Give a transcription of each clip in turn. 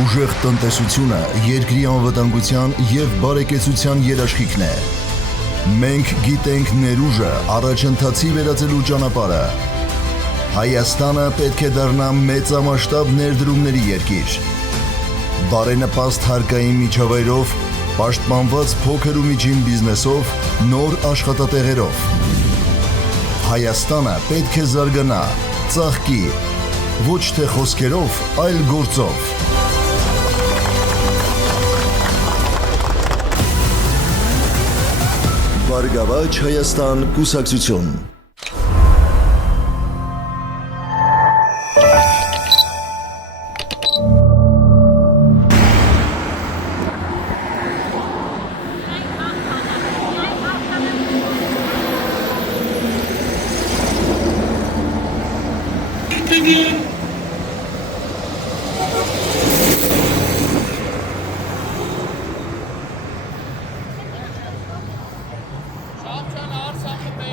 Ուժեղ տնտեսությունը երկրի անվտանգության և բարեկեցության երաշխիքն է։ Մենք գիտենք ներուժը առաջընթացի վերածելու ճանապարհը։ Հայաստանը պետք է դառնա մեծամասշտաբ ներդրումների երկիր։ Բարենպաստ հարկային միջավայրով, պաշտպանված փոքր ու միջին բիզնեսով, նոր աշխատատեղերով։ Հայաստանը պետք է զարգանա, ծաղկի, ոչ թե խոսքերով, այլ գործով։ Բարգավաճ Հայաստան կուսակցություն։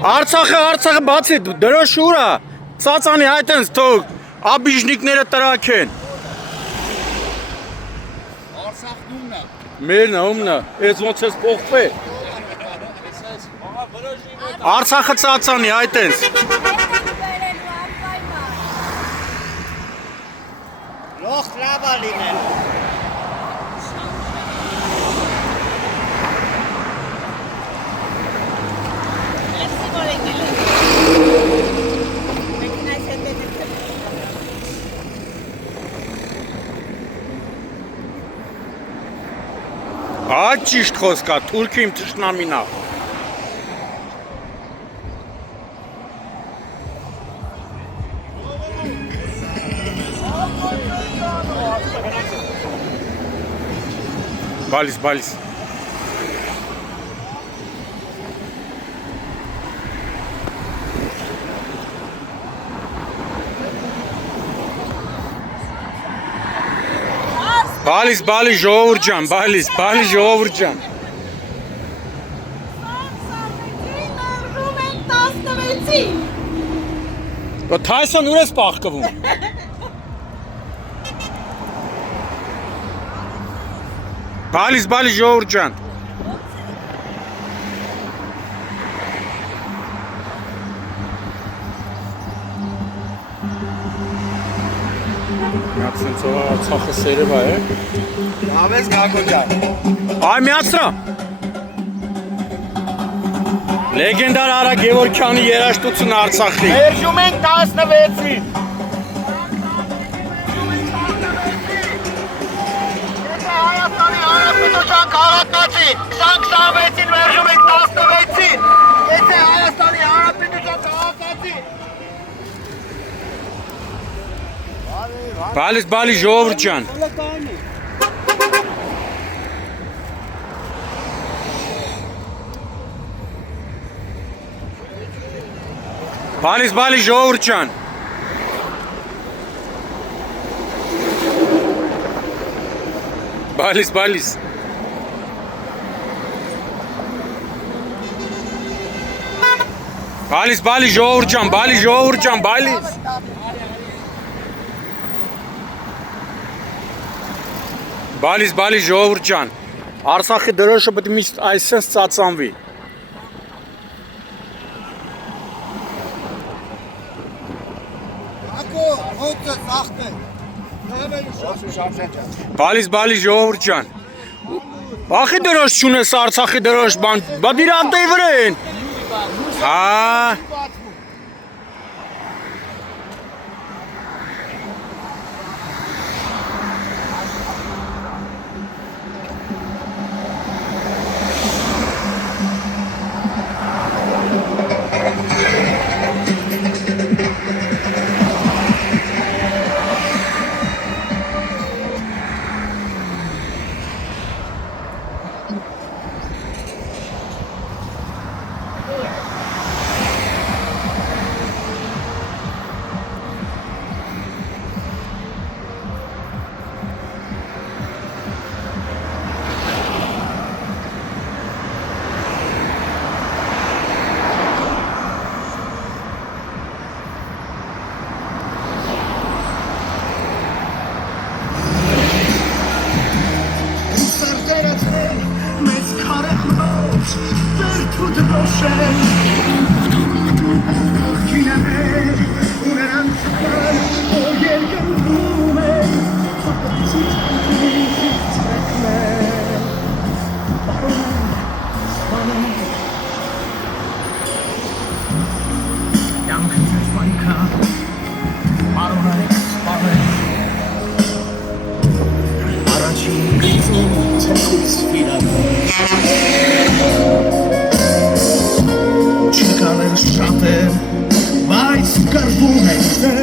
Արցախը բացի դրոշ ուրա, ծածանի հայտնց թող աբիժնիկները տրակեն։ Արցախն ումն է։ Մերն է, ումն է, ես ոնց ես փոխվե։ Արցախը ծածանի հայտնց։ Լող լավա լինել։ Այդ ճիշտ խոսք է, թուրքը իմ թշնամին է։ Բալիս։ Բալիս ժողովուրդ ջան, բալիս ժողովուրդ ջան։ Թայսոն ուր ես պաղկվում։ Բալիս ժողովուրդ ջան։ Միացնցով Արցախը սերևա է։ Ավես Գագո ջան։ Այ միացրա։ Լեգենդար Արա Գևորգյանի երաժշտություն Արցախի։ Մերժում ենք 16-ին։ Հայաստանի Հանրապետության քաղաքացի 26-ին մերժում ենք 16-ին։ Եթե Հայաստանի Հանրապետության քաղաքացի Բալիս ժողովուրդ ջան։ Բալիս ժողովուրդ ջան։ Բալիս։ Բալիս ժողովուրդ ջան, բալիս։ Բալիս ժողովուրդ ջան, Արցախի դրոշը պետք է միշտ այսպես ծածանվի։ Ակո հոծը սախտը։ Բալիս ժողովուրդ ջան։ Ախի դրոշ չունես Արցախի դրոշ բան, բա դիրանտեի վրա են։ Հա։ Չկաներ շատ է, բայց կրվում ենք